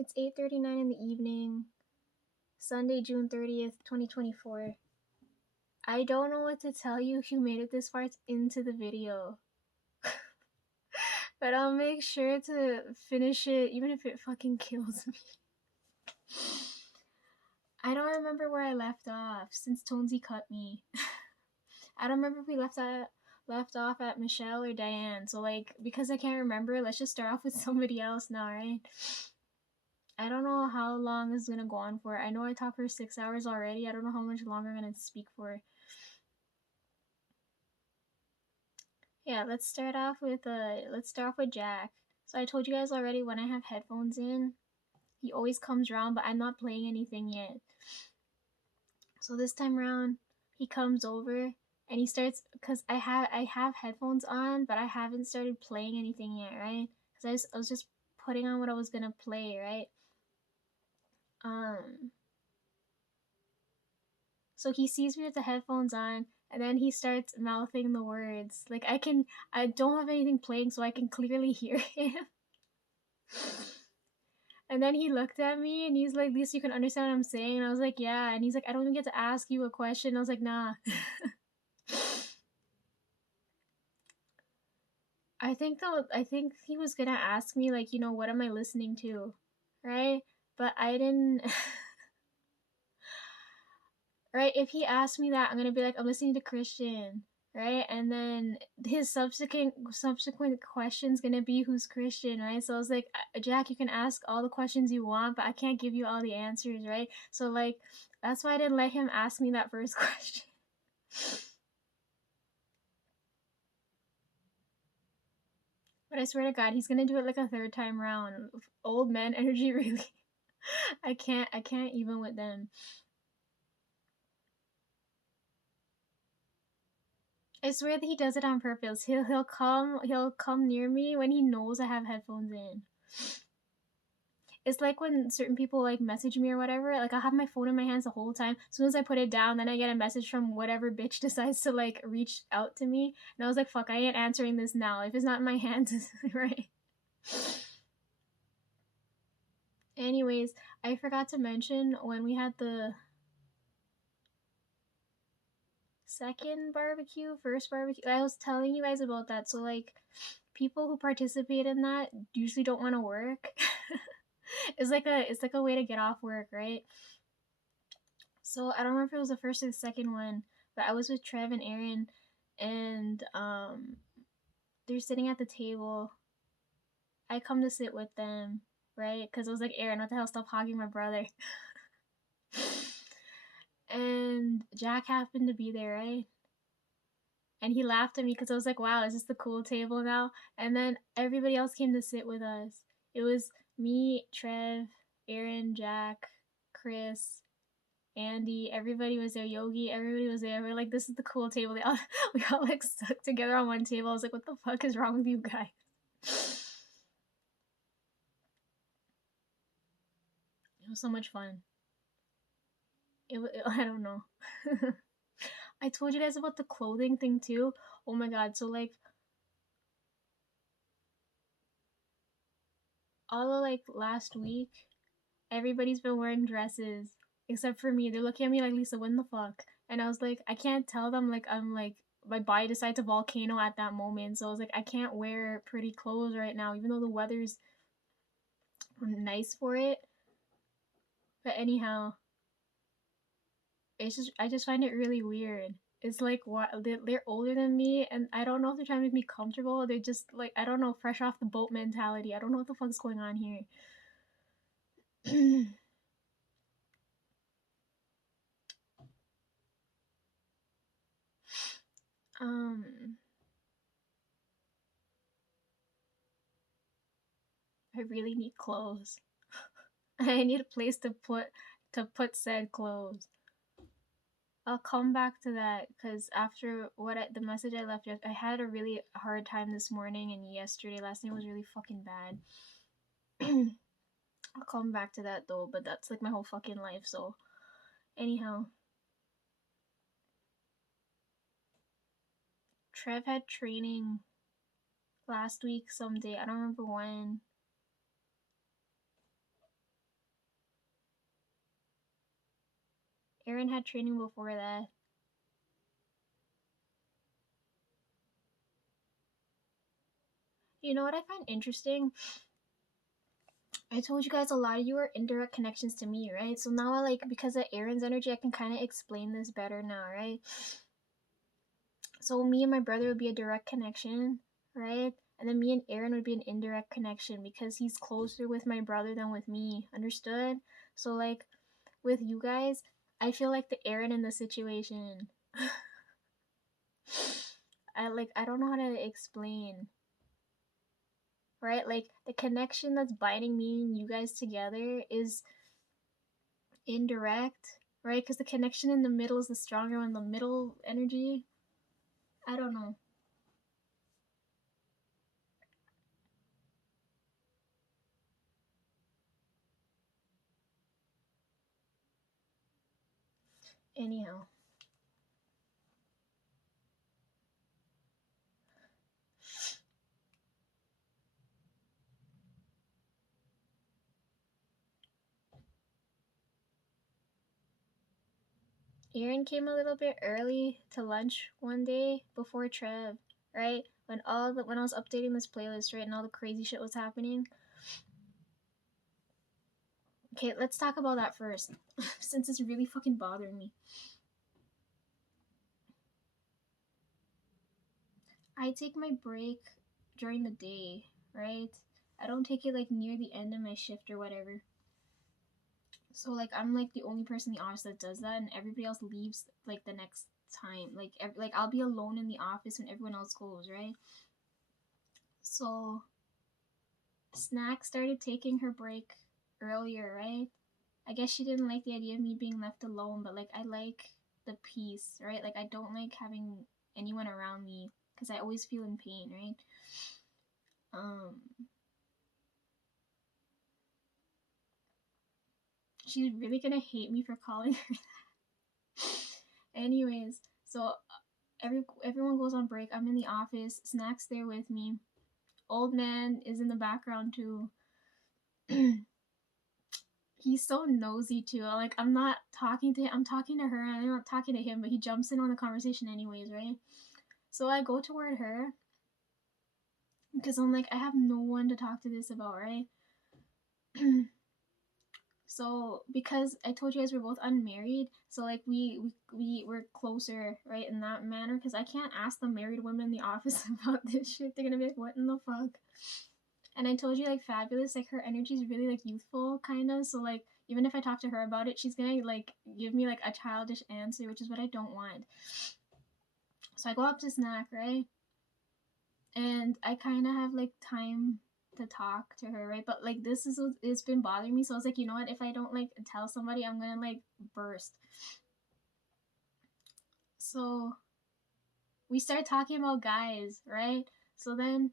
It's 8:39 in the evening, Sunday, June 30th, 2024. I don't know what to tell you if you made it this far into the video. But I'll make sure to finish it even if it fucking kills me. I don't remember where I left off since Tonesy cut me. I don't remember if we left off at Michelle or Diane. So like, because I can't remember, let's just start off with somebody else now, right? I don't know how long this is gonna go on for. I know I talked for 6 hours already. I don't know how much longer I'm gonna speak for. Yeah, let's start off with Jack. So I told you guys already, when I have headphones in, he always comes around, but I'm not playing anything yet. So this time around, he comes over and he starts, cause I have headphones on, but I haven't started playing anything yet, right? Cause I was just putting on what I was gonna play, right? So he sees me with the headphones on, and then he starts mouthing the words. Like I don't have anything playing, so I can clearly hear him. And then he looked at me and he's like, "At least you can understand what I'm saying." And I was like, "Yeah." And he's like, "I don't even get to ask you a question." I was like, "Nah." I think he was gonna ask me like, what am I listening to, right? But I didn't. Right? If he asked me that, I'm gonna be like, I'm listening to Christian, right? And then his subsequent question's gonna be who's Christian, right? So I was like, Jack, you can ask all the questions you want, but I can't give you all the answers, right? So like, that's why I didn't let him ask me that first question. But I swear to God, he's gonna do it like a third time round. Old man energy, really. I can't even with them. I swear that he does it on purpose. He'll come near me when he knows I have headphones in. It's like when certain people like message me or whatever, like I'll have my phone in my hands the whole time. As soon as I put it down, then I get a message from whatever bitch decides to like reach out to me. And I was like, fuck, I ain't answering this now. If it's not in my hands, right? Anyways, I forgot to mention when we had the first barbecue, I was telling you guys about that. So like people who participate in that usually don't want to work. It's like a way to get off work, right? So I don't remember if it was the first or the second one, but I was with Trev and Aaron, and they're sitting at the table. I come to sit with them, right? Because I was like, Aaron, what the hell? Stop hogging my brother. And Jack happened to be there, right? And he laughed at me because I was like, wow, is this the cool table now? And then everybody else came to sit with us. It was me, Trev, Aaron, Jack, Chris, Andy, everybody was there, Yogi, everybody was there. We're like, this is the cool table. We all like stuck together on one table. I was like, what the fuck is wrong with you guys? It was so much fun. I don't know. I told you guys about the clothing thing too. Oh my god, so like all of like last week, everybody's been wearing dresses except for me. They're looking at me like, Lisa, when the fuck? And I was like, I can't tell them like I'm like my body decides to volcano at that moment. So I was like, I can't wear pretty clothes right now, even though the weather's nice for it. But anyhow, I just find it really weird. It's like what they're older than me, and I don't know if they're trying to make me comfortable. They're just like, I don't know, fresh off the boat mentality. I don't know what the fuck's going on here. um, I really need clothes. I need a place to put said clothes. I'll come back to that because after the message I left, I had a really hard time this morning and yesterday. Last night was really fucking bad. I'll come back to that though, but that's like my whole fucking life. So, anyhow, Trev had training last week someday. I don't remember when. Aaron had training before that. You know what I find interesting? I told you guys a lot of you are indirect connections to me, right? So now I like, because of Aaron's energy, I can kind of explain this better now, right? So me and my brother would be a direct connection, right? And then me and Aaron would be an indirect connection because he's closer with my brother than with me. Understood? So like with you guys, I feel like the Aaron in the situation. I don't know how to explain. Right? Like the connection that's binding me and you guys together is indirect, right? Because the connection in the middle is the stronger one, the middle energy. I don't know. Anyhow. Aaron came a little bit early to lunch one day before Trev, right? When I was updating this playlist, right, and all the crazy shit was happening. Okay, let's talk about that first, since it's really fucking bothering me. I take my break during the day, right? I don't take it like near the end of my shift or whatever. So like I'm like the only person in the office that does that, and everybody else leaves like the next time. Like I'll be alone in the office when everyone else goes, right? So Snack started taking her break earlier, right? I guess she didn't like the idea of me being left alone, but like I like the peace, right? Like I don't like having anyone around me because I always feel in pain, right? Um, she's really gonna hate me for calling her that. Anyways, so everyone goes on break. I'm in the office. Snack's there with me. Old man is in the background too. He's so nosy too. Like I'm not talking to him. I'm talking to her. I'm not talking to him, but he jumps in on the conversation anyways, right? So I go toward her because I'm like, I have no one to talk to this about, right? So because I told you guys we're both unmarried, so like we were closer, right, in that manner. Because I can't ask the married women in the office about this shit. They're gonna be like, what in the fuck? And I told you like Fabulous, like her energy is really like youthful, kind of. So like even if I talk to her about it, she's gonna like give me like a childish answer, which is what I don't want. So I go up to Snack, right, and I kind of have like time to talk to her, right? But like this is it's been bothering me, so I was like, you know what? If I don't like tell somebody, I'm gonna like burst. So we start talking about guys, right? So then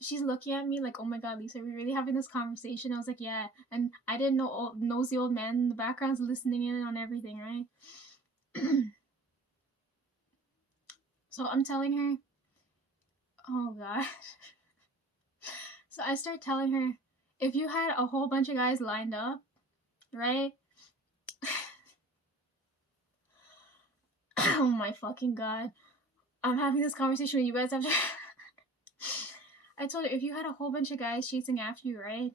she's looking at me like, oh my god, Lisa, are we really having this conversation? I was like, yeah. And I didn't know nosy old man in the background's listening in on everything, right? So I'm telling her, oh god. So I start telling her, if you had a whole bunch of guys lined up, right? Oh my fucking god. I'm having this conversation with you guys after. I told her, if you had a whole bunch of guys chasing after you, right?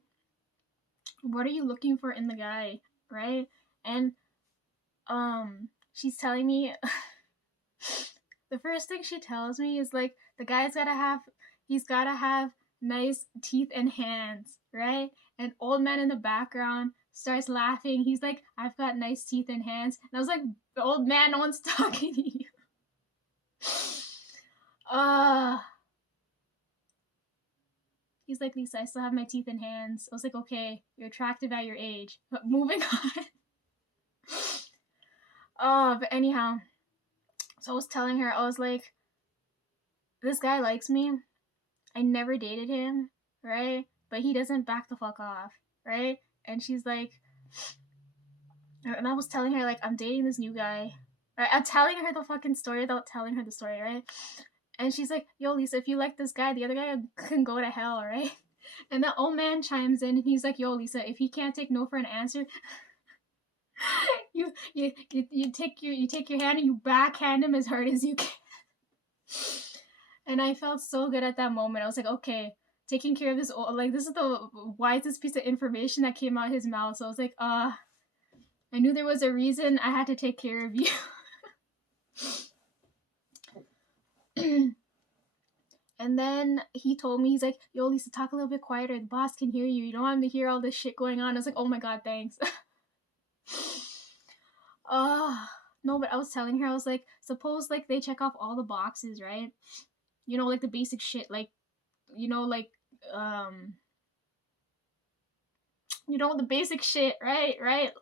What are you looking for in the guy, right? And she's telling me the first thing she tells me is like he's gotta have nice teeth and hands, right? And old man in the background starts laughing. He's like, I've got nice teeth and hands. And I was like, the old man, no one's talking to you. He's like, Lisa, I still have my teeth and hands. I was like, okay, you're attractive at your age. But moving on. But anyhow, so I was telling her, I was like, this guy likes me. I never dated him, right? But he doesn't back the fuck off, right? And she's like, and I was telling her, like, I'm dating this new guy. Right? I'm telling her the fucking story without telling her the story, right? And she's like, yo, Lisa, if you like this guy, the other guy can go to hell, right? And the old man chimes in and he's like, yo, Lisa, if he can't take no for an answer, You take your hand and you backhand him as hard as you can. And I felt so good at that moment. I was like, okay, taking care of this like this is the wisest piece of information that came out of his mouth. So I was like, I knew there was a reason I had to take care of you. And then he told me, he's like, yo, Lisa, talk a little bit quieter. The boss can hear you. You don't want him to hear all this shit going on. I was like, oh my god, thanks. No, but I was telling her, I was like, suppose like they check off all the boxes, right? You know, like the basic shit, like, you know, like, the basic shit, right?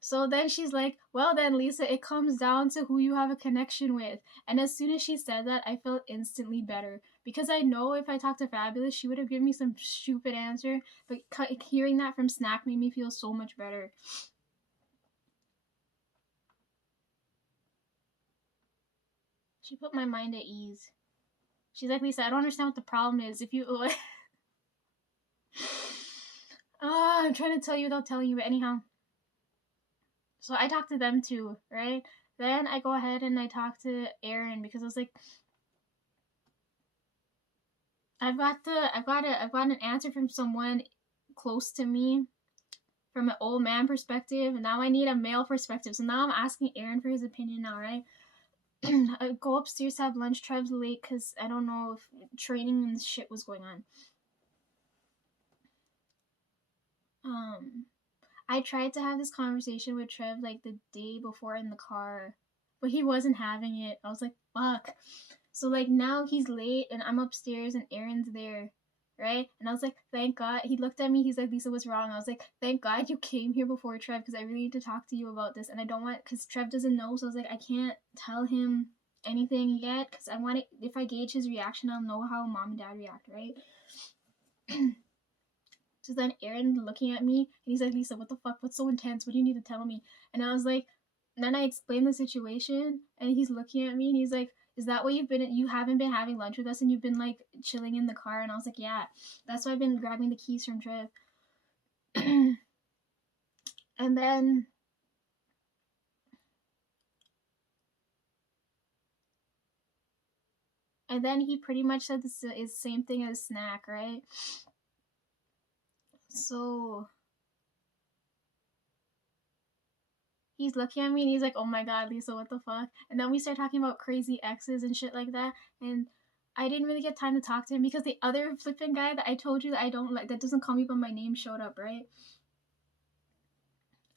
So then she's like, well then, Lisa, it comes down to who you have a connection with. And as soon as she said that, I felt instantly better. Because I know if I talked to Fabulous, she would have given me some stupid answer. But hearing that from Snack made me feel so much better. She put my mind at ease. She's like, Lisa, I don't understand what the problem is. If you... I'm trying to tell you without telling you, but anyhow. So I talked to them too, right? Then I go ahead and I talk to Aaron because I was like, I've got an answer from someone close to me from an old man perspective, and now I need a male perspective. So now I'm asking Aaron for his opinion now, right? I go upstairs to have lunch. Trev's late because I don't know if training and shit was going on. I tried to have this conversation with Trev like the day before in the car, but he wasn't having it. I was like, fuck. So like now he's late and I'm upstairs and Aaron's there, right? And I was like, thank God. He looked at me. He's like, Lisa, what's wrong? I was like, thank God you came here before Trev because I really need to talk to you about this. And I don't want, because Trev doesn't know. So I was like, I can't tell him anything yet because I want it. If I gauge his reaction, I'll know how mom and dad react, right? So then Aaron looking at me and he's like, Lisa, what the fuck? What's so intense? What do you need to tell me? And I was like, then I explained the situation and he's looking at me and he's like, is that what you haven't been having lunch with us and you've been like chilling in the car? And I was like, yeah, that's why I've been grabbing the keys from Trev. And then he pretty much said this is the same thing as Snack, right? So he's looking at me and he's like, oh my god, Lisa, what the fuck? And then we start talking about crazy exes and shit like that. And I didn't really get time to talk to him because the other flipping guy that I told you that I don't like, that doesn't call me by my name, showed up, right?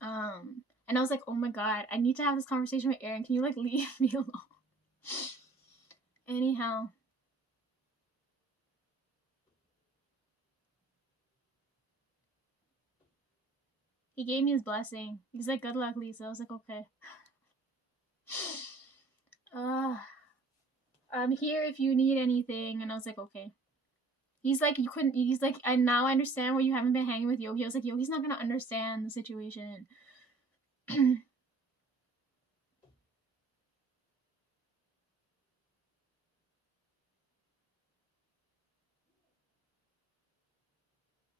And I was like, oh my god, I need to have this conversation with Aaron. Can you like leave me alone? Anyhow. He gave me his blessing. He's like, good luck, Lisa. I was like, okay. I'm here if you need anything. And I was like, okay. He's like, I now understand why you haven't been hanging with Yogi. I was like, Yogi's not gonna understand the situation.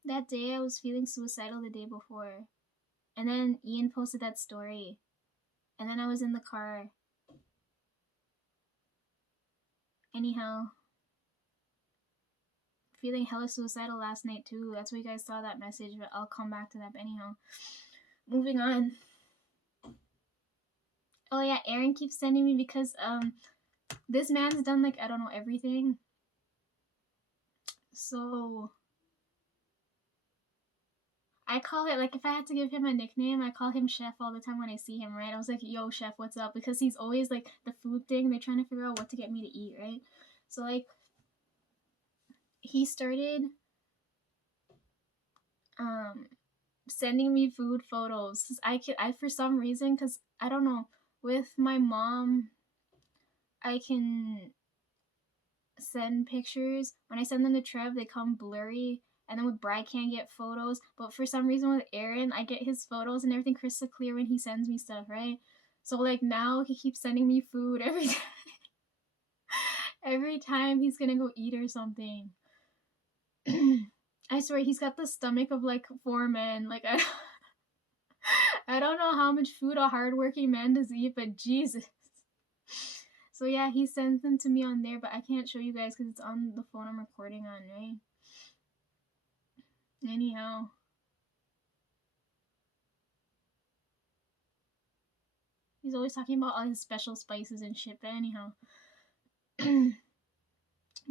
That day I was feeling suicidal the day before. And then Ian posted that story. And then I was in the car. Anyhow. Feeling hella suicidal last night too. That's why you guys saw that message, but I'll come back to that. But anyhow. Moving on. Oh yeah, Aaron keeps sending me because this man's done like, I don't know, everything. So I call it, like, if I had to give him a nickname, I call him Chef all the time when I see him, right? I was like, yo, Chef, what's up? Because he's always, like, the food thing. They're trying to figure out what to get me to eat, right? So, like, he started sending me food photos. Cause I for some reason, because, I don't know, with my mom, I can send pictures. When I send them to Trev, they come blurry. And then with Brad, can't get photos. But for some reason with Aaron, I get his photos and everything crystal clear when he sends me stuff, right? So like now he keeps sending me food every time. Every time he's gonna go eat or something. I swear he's got the stomach of like 4 men. Like I I don't know how much food a hardworking man does eat, but Jesus. So yeah, he sends them to me on there, but I can't show you guys because it's on the phone I'm recording on, right? Anyhow. He's always talking about all his special spices and shit, but anyhow.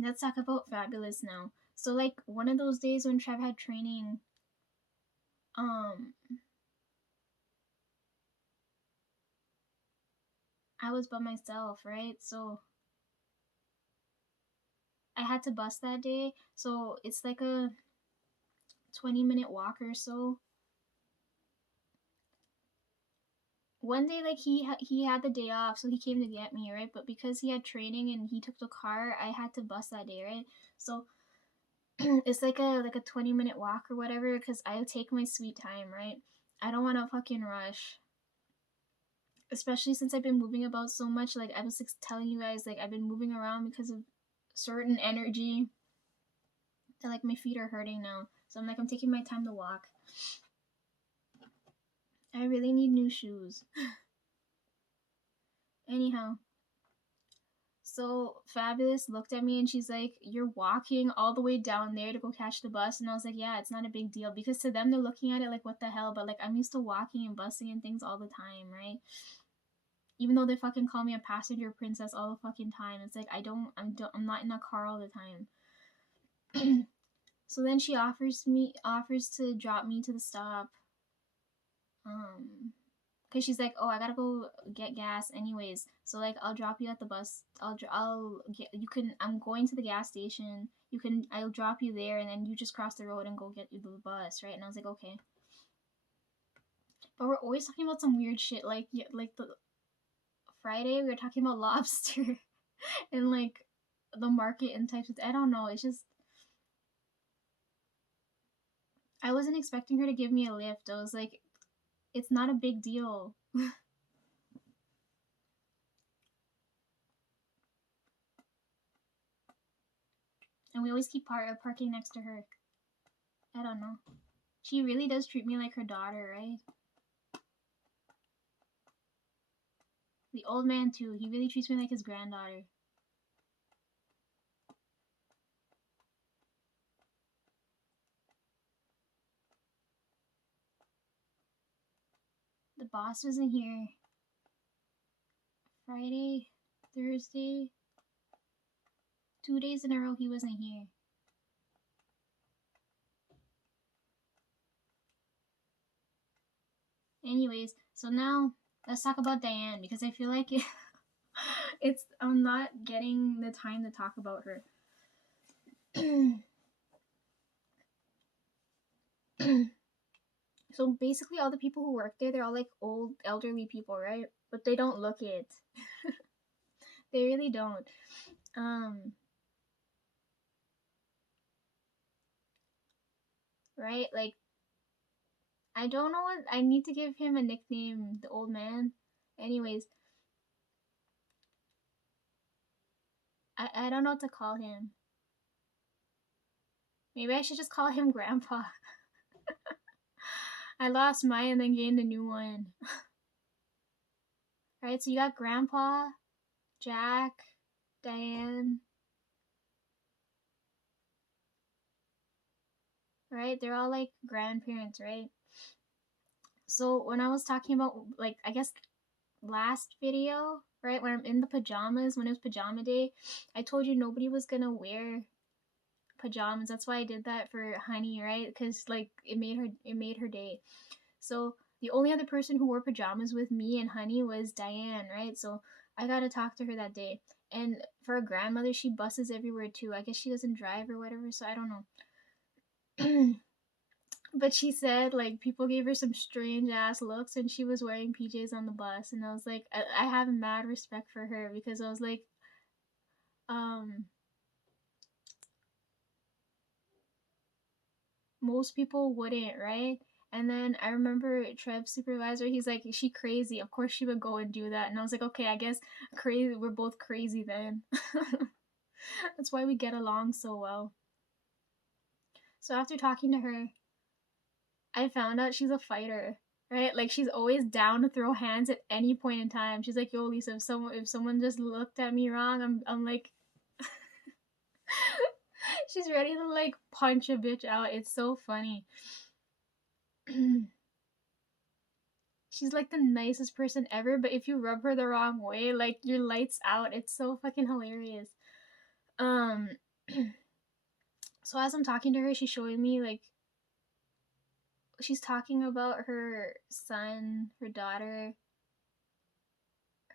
Let's talk about Fabulous now. So like one of those days when Trev had training, I was by myself, right? So I had to bus that day. So it's like a 20-minute walk or so. One day, like he had the day off, so he came to get me, right? But because he had training and he took the car, I had to bus that day, right? So it's like a 20-minute walk or whatever, because I take my sweet time, right? I don't want to fucking rush, especially since I've been moving about so much. Like I was like, telling you guys, like I've been moving around because of certain energy that like my feet are hurting now. So I'm like, I'm taking my time to walk. I really need new shoes. Anyhow, so Fabulous looked at me and she's like, "You're walking all the way down there to go catch the bus?" And I was like, "Yeah, it's not a big deal," because to them they're looking at it like, "What the hell?" But like I'm used to walking and busing and things all the time, right? Even though they fucking call me a passenger princess all the fucking time, it's like I'm not in a car all the time. So then she offers to drop me to the stop. Cause she's like, "Oh, I gotta go get gas anyways. So like, I'll drop you at the bus. I'll get you can. I'm going to the gas station. I'll drop you there, and then you just cross the road and go get you the bus, right?" And I was like, "Okay." But we're always talking about some weird shit, like the Friday we were talking about lobster, and like the market and types of. I don't know. It's just I wasn't expecting her to give me a lift. I was like, it's not a big deal. And we always keep parking next to her. I don't know. She really does treat me like her daughter, right? The old man too. He really treats me like his granddaughter. The boss wasn't here. Friday, Thursday, 2 days in a row he wasn't here. Anyways, so now let's talk about Diane because I feel like I'm not getting the time to talk about her. So basically all the people who work there, they're all like old elderly people, right? But they don't look it. They really don't. Right? Like I don't know what I need to give him a nickname, the old man. Anyways, I don't know what to call him. Maybe I should just call him Grandpa. I lost mine and then gained a new one. Alright, so you got Grandpa, Jack, Diane. Right? They're all like grandparents, right? So when I was talking about, like, I guess last video, right, when I'm in the pajamas, when it was pajama day, I told you nobody was gonna wear pajamas. That's why I did that for Honey, right? Because like it made her day. So the only other person who wore pajamas with me and Honey was Diane, right? So I got to talk to her that day. And for a grandmother, she buses everywhere too. I guess she doesn't drive or whatever, so I don't know. But she said like people gave her some strange ass looks and she was wearing PJs on the bus, and I was like, I have mad respect for her because I was like, most people wouldn't, right? And then I remember Trev's supervisor, he's like, "Is she crazy? Of course she would go and do that." And I was like, "Okay, I guess crazy. We're both crazy then." That's why we get along so well. So after talking to her, I found out she's a fighter. right? Like she's always down to throw hands at any point in time. She's like, "Yo, Lisa, if someone just looked at me wrong, I'm like." She's ready to like punch a bitch out. It's so funny. She's like the nicest person ever, but if you rub her the wrong way, like your lights out. It's so fucking hilarious. Um so as I'm talking to her, she's showing me like she's talking about her son, her daughter,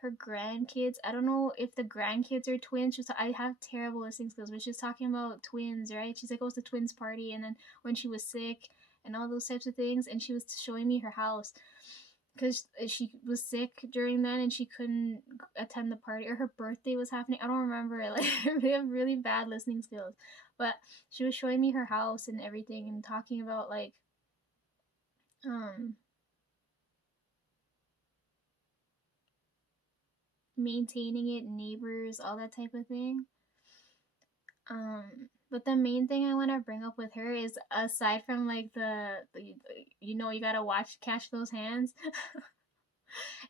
her grandkids. I don't know if the grandkids are twins. I have terrible listening skills, but she's talking about twins, right? She's like, oh, it's the twins party, and then when she was sick and all those types of things, and she was showing me her house because she was sick during then and she couldn't attend the party, or her birthday was happening. I don't remember. Like, we have really bad listening skills, but she was showing me her house and everything and talking about like um maintaining it, neighbors, all that type of thing. But the main thing I want to bring up with her is, aside from like the you gotta catch those hands,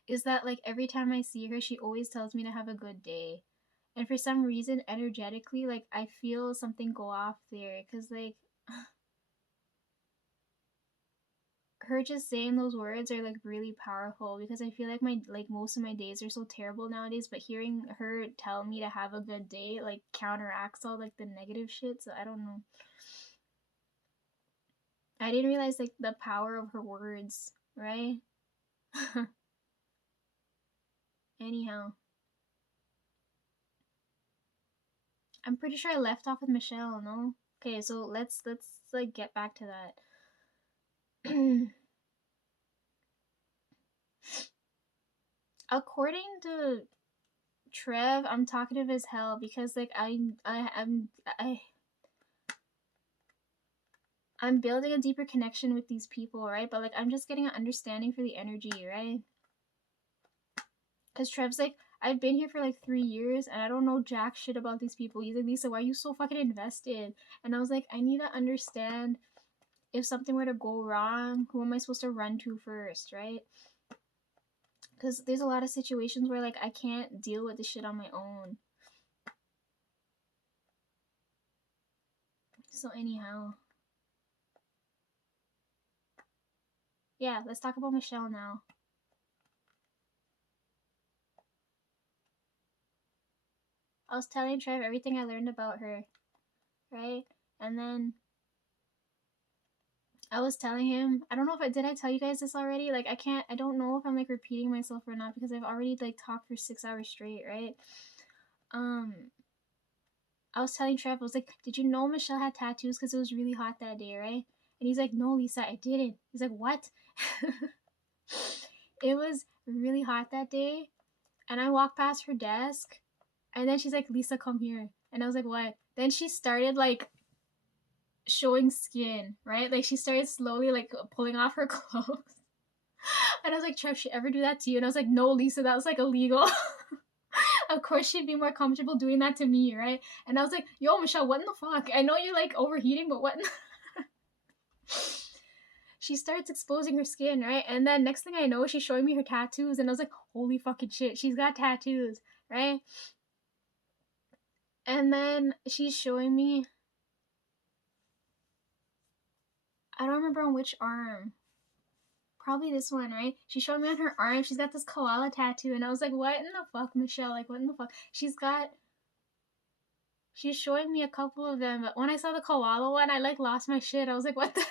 is that like every time I see her, she always tells me to have a good day. And for some reason, energetically, like I feel something go off there, cause like her just saying those words are like really powerful, because I feel like most of my days are so terrible nowadays, but hearing her tell me to have a good day like counteracts all like the negative shit. So I don't know. I didn't realize like the power of her words, right? Anyhow, I'm pretty sure I left off with Michelle, no? Okay, so let's like get back to that. According to Trev, I'm talkative as hell because like I'm building a deeper connection with these people, right? But like I'm just getting an understanding for the energy, right? Because Trev's like, I've been here for like 3 years and I don't know jack shit about these people. He's like, Lisa, why are you so fucking invested? And I was like, I need to understand, if something were to go wrong, who am I supposed to run to first, right? Because there's a lot of situations where like I can't deal with this shit on my own. So anyhow, yeah, let's talk about Michelle now. I was telling Trev everything I learned about her, right? And then I was telling him, I don't know if I tell you guys this already? Like I don't know if I'm like repeating myself or not, because I've already like talked for 6 hours straight, right? Um, I was telling Trev, I was like, did you know Michelle had tattoos because it was really hot that day, right? And he's like, no, Lisa, I didn't. He's like, what? It was really hot that day, and I walked past her desk, and then she's like, Lisa, come here. And I was like, what? Then she started like showing skin, right? Like she started slowly like pulling off her clothes. And I was like, Trev, she ever do that to you? And I was like, no, Lisa, that was like illegal. Of course she'd be more comfortable doing that to me, right? And I was like, yo, Michelle, what in the fuck? I know you're like overheating, but what in the... She starts exposing her skin, right? And then next thing I know, she's showing me her tattoos, and I was like, holy fucking shit, she's got tattoos, right? And then she's showing me, I don't remember on which arm. Probably this one, right? She showed me on her arm. She's got this koala tattoo, and I was like, what in the fuck, Michelle? Like, what in the fuck? She's showing me a couple of them, but when I saw the koala one, I like lost my shit. I was like, what the...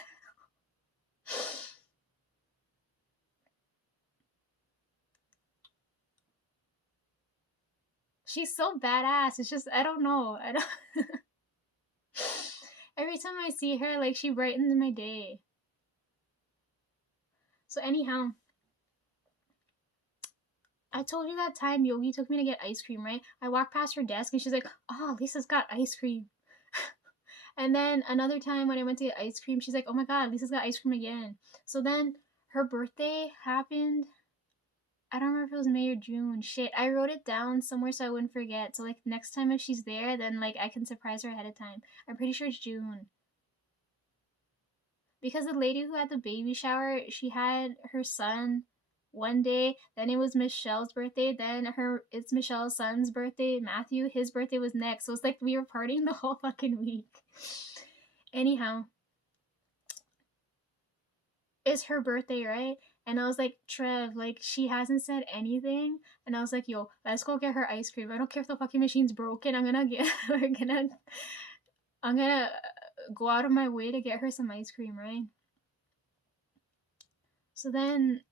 She's so badass. It's just, I don't know. I don't... Every time I see her, like, she brightens my day. So anyhow, I told you that time Yogi took me to get ice cream, right? I walked past her desk and she's like, oh, Lisa's got ice cream. And then another time when I went to get ice cream, she's like, oh my god, Lisa's got ice cream again. So then her birthday happened. I don't remember if it was May or June. Shit, I wrote it down somewhere so I wouldn't forget. So like next time if she's there, then like I can surprise her ahead of time. I'm pretty sure it's June. because the lady who had the baby shower, she had her son one day, then it was Michelle's birthday, then it's Michelle's son's birthday, Matthew, his birthday was next. So it's like we were partying the whole fucking week. Anyhow, it's her birthday, right? And I was like, Trev, like, she hasn't said anything. And I was like, yo, let's go get her ice cream. I don't care if the fucking machine's broken. I'm gonna go out of my way to get her some ice cream, right? So then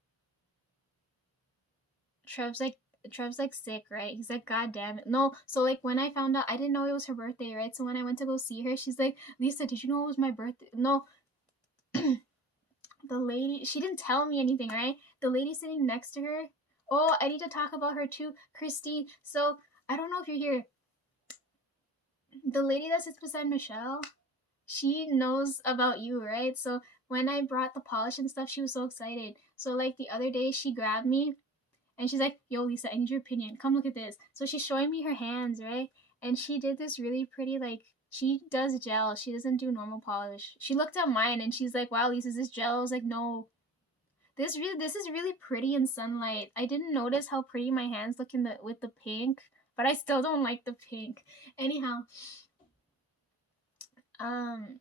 Trev's like sick, right? He's like, God damn it. No, so like when I found out, I didn't know it was her birthday, right? So when I went to go see her, she's like, Lisa, did you know it was my birthday? No. The lady, she didn't tell me anything, right? The lady sitting next to her. Oh, I need to talk about her too, Christine. So I don't know if you're here. The lady that sits beside Michelle, she knows about you, right? So when I brought the polish and stuff, she was so excited. So like the other day, she grabbed me and she's like, yo, Lisa, I need your opinion. Come look at this. So she's showing me her hands, right? And she did this really pretty, like, she does gel. She doesn't do normal polish. She looked at mine and she's like, wow, Lisa, is this gel? I was like, no. This is really pretty in sunlight. I didn't notice how pretty my hands look with the pink, but I still don't like the pink. Anyhow, um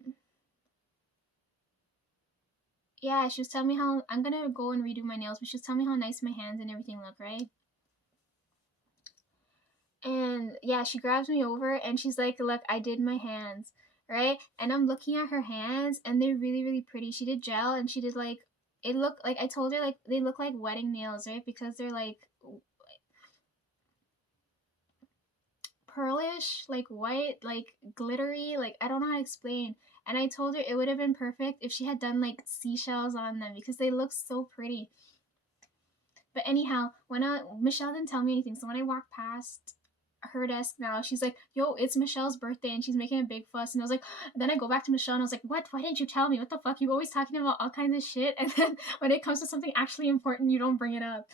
yeah, she was telling me how I'm gonna go and redo my nails, but she was telling me how nice my hands and everything look, right? And yeah, she grabs me over and she's like, look, I did my hands, right? And I'm looking at her hands and they're really, really pretty. She did gel and she did like, it looked like, I told her like they look like wedding nails, right? Because they're like pearlish, like white, like glittery, like I don't know how to explain. And I told her it would have been perfect if she had done like seashells on them because they look so pretty. But anyhow, Michelle didn't tell me anything, so when I walked past her desk now, she's like, "Yo, it's Michelle's birthday," and she's making a big fuss. And I was like, then I go back to Michelle and I was like, "What? Why didn't you tell me? What the fuck? You always talking about all kinds of shit, and then when it comes to something actually important, you don't bring it up."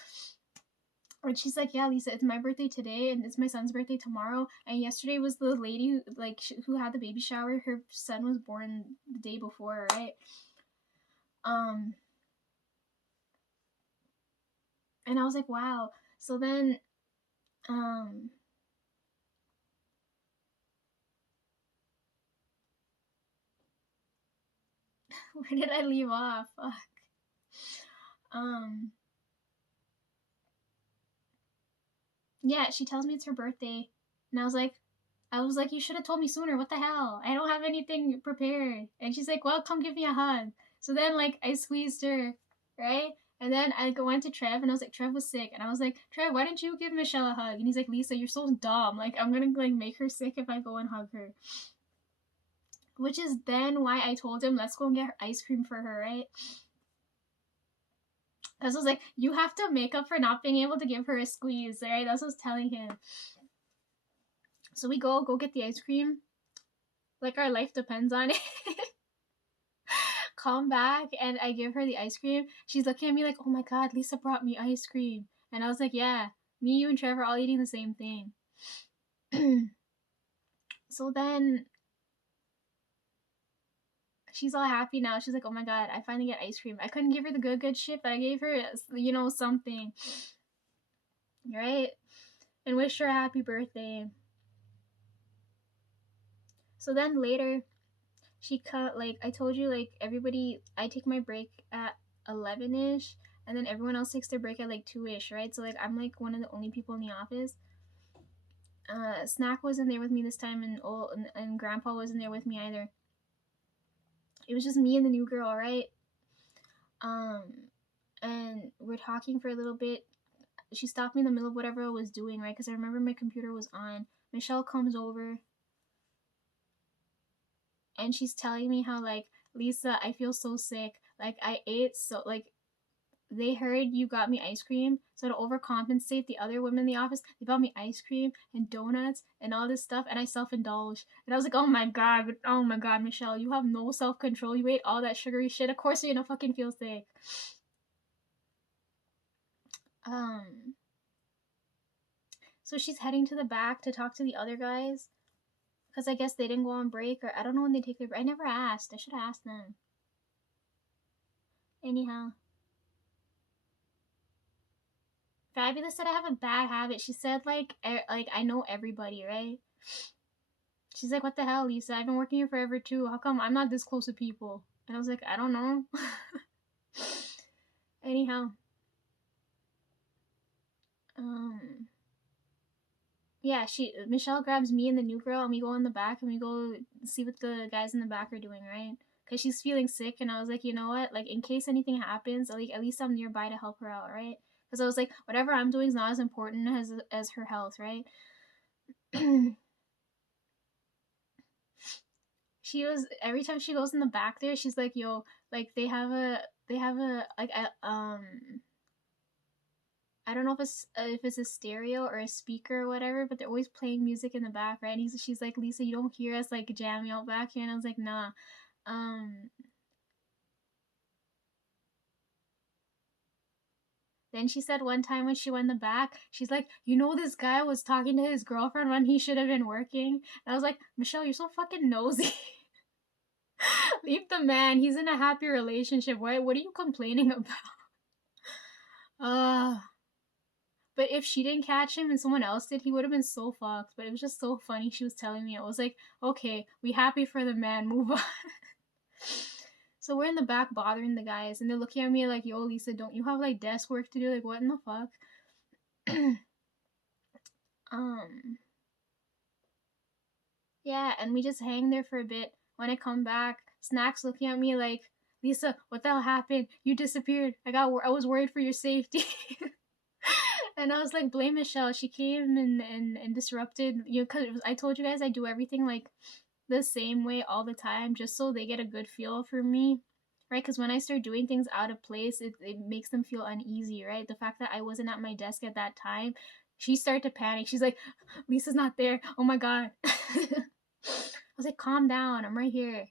And she's like, "Yeah, Lisa, it's my birthday today, and it's my son's birthday tomorrow. And yesterday was the lady who had the baby shower. Her son was born the day before, right?" Um, and I was like, "Wow." So then, um, where did I leave off? Fuck. Um, yeah, she tells me it's her birthday, and I was like, you should have told me sooner. What the hell? I don't have anything prepared. And she's like, well, come give me a hug. So then, like, I squeezed her, right? And then I went to Trev, and I was like, Trev was sick, and I was like, Trev, why didn't you give Michelle a hug? And he's like, Lisa, you're so dumb. Like, I'm gonna like make her sick if I go and hug her. Which is then why I told him, let's go and get her ice cream for her, right? Because I was like, you have to make up for not being able to give her a squeeze, right? That's what I was telling him. So we go get the ice cream. Like our life depends on it. Come back and I give her the ice cream. She's looking at me like, oh my god, Lisa brought me ice cream. And I was like, yeah, me, you, and Trevor all eating the same thing. So then she's all happy now. She's like, oh my god, I finally get ice cream. I couldn't give her the good shit, but I gave her, something. Right? And wished her a happy birthday. So then later, she cut, like, I told you, like, everybody, I take my break at 11ish, and then everyone else takes their break at like 2ish, right? So like I'm like one of the only people in the office. Snack wasn't there with me this time, and Grandpa wasn't there with me either. It was just me and the new girl, right? Um, and we're talking for a little bit. She stopped me in the middle of whatever I was doing, right? Because I remember my computer was on. Michelle comes over, and she's telling me how, like, Lisa, I feel so sick. Like, I ate so, like, they heard you got me ice cream, so to overcompensate the other women in the office, they bought me ice cream and donuts and all this stuff, and I self-indulged. And I was like, oh my god, Michelle, you have no self-control. You ate all that sugary shit. Of course you're gonna fucking feel sick. So she's heading to the back to talk to the other guys, because I guess they didn't go on break, or I don't know when they take their break. I never asked. I should have asked them. Anyhow, Fabulous said I have a bad habit. She said like I know everybody, right? She's like, what the hell, Lisa? I've been working here forever too. How come I'm not this close to people? And I was like, I don't know. Anyhow, um, yeah, Michelle grabs me and the new girl, and we go in the back and we go see what the guys in the back are doing, right? Because she's feeling sick, and I was like, you know what? Like, in case anything happens, like at least I'm nearby to help her out, right? Because I was like, whatever I'm doing is not as important as her health, right? She was every time she goes in the back there, she's like, yo, like they have a like I don't know if it's a stereo or a speaker or whatever, but they're always playing music in the back, right? And she's like, Lisa, you don't hear us like jamming out back here, and I was like, nah. Um, then she said one time when she went in the back, she's like, you know, this guy was talking to his girlfriend when he should have been working. And I was like, Michelle, you're so fucking nosy. Leave the man. He's in a happy relationship. What are you complaining about? Uh but if she didn't catch him and someone else did, he would have been so fucked. But it was just so funny. She was telling me. I was like, okay, we happy for the man. Move on. So we're in the back bothering the guys, and they're looking at me like, yo, Lisa, don't you have like desk work to do? Like, what in the fuck? um, yeah, and we just hang there for a bit. When I come back, Snack's looking at me like, Lisa, what the hell happened? You disappeared. I was worried for your safety. And I was like, blame Michelle. She came and disrupted. You know, cause I told you guys I do everything like the same way all the time, just so they get a good feel for me, right? Because when I start doing things out of place, it makes them feel uneasy, right? The fact that I wasn't at my desk at that time, she started to panic. She's like, Lisa's not there. Oh my god. I was like, calm down. I'm right here.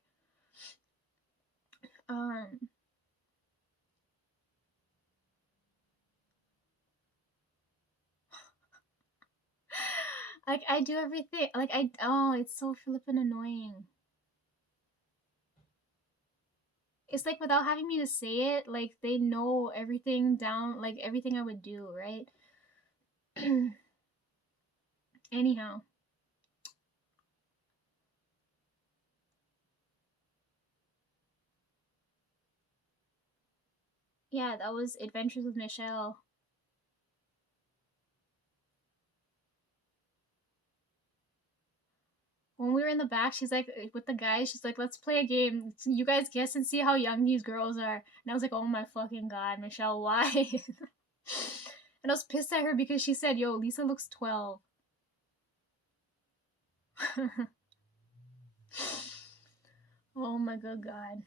Um, like I do everything. Like it's so flippin' annoying. It's like without having me to say it, like they know everything down, like everything I would do, right? Anyhow, yeah, that was Adventures with Michelle. When we were in the back, she's like, with the guys, she's like, let's play a game. You guys guess and see how young these girls are. And I was like, oh my fucking god, Michelle, why? And I was pissed at her because she said, yo, Lisa looks 12. Oh my good god.